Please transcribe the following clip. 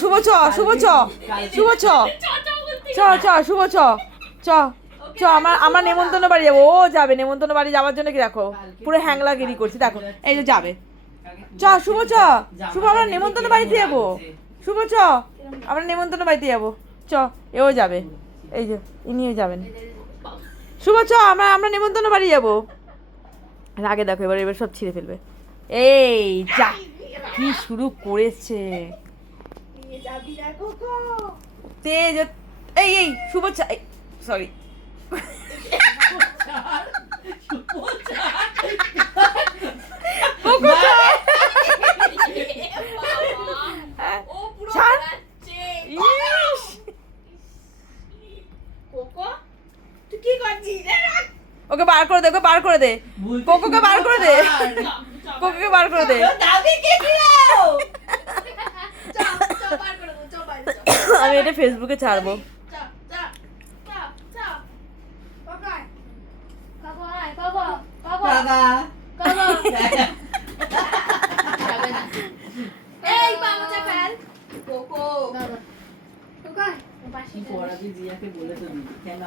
শুভ চ শুভ চ শুভ চ চ চ শুভ চ চ চ আমার নেমন্তন্ন বাড়ি যাবো। ও যাবে নেমন্তন্ন বাড়ি যাওয়ার জন্য কি দেখো পুরো হ্যাংলাগিরি করছি দেখো এই যে যাবে। চ শুভ চ শুভ আমরা নেমন্তন্ন বাড়িতে যাবো। শুভ চ আমরা নেমন্তন্ন বাড়িতে যাবো। চ এও যাবে এই যে ইনিও যাবেন। শুভ চ আমরা নেমন্তন্ন বাড়ি যাবো। আগে দেখো এবার সব ছিঁড়ে ফেলবে। এই যা কি শুরু করেছে তেজ। এই এই শুভ সরি ওকে বার করে দে ওকে বার করে দে কোকোকে বার করে দে কোকোকে বার করে দে। আমি এটা ফেসবুকে ছাড়বো। পড়াবি জিয়াকে বলে তো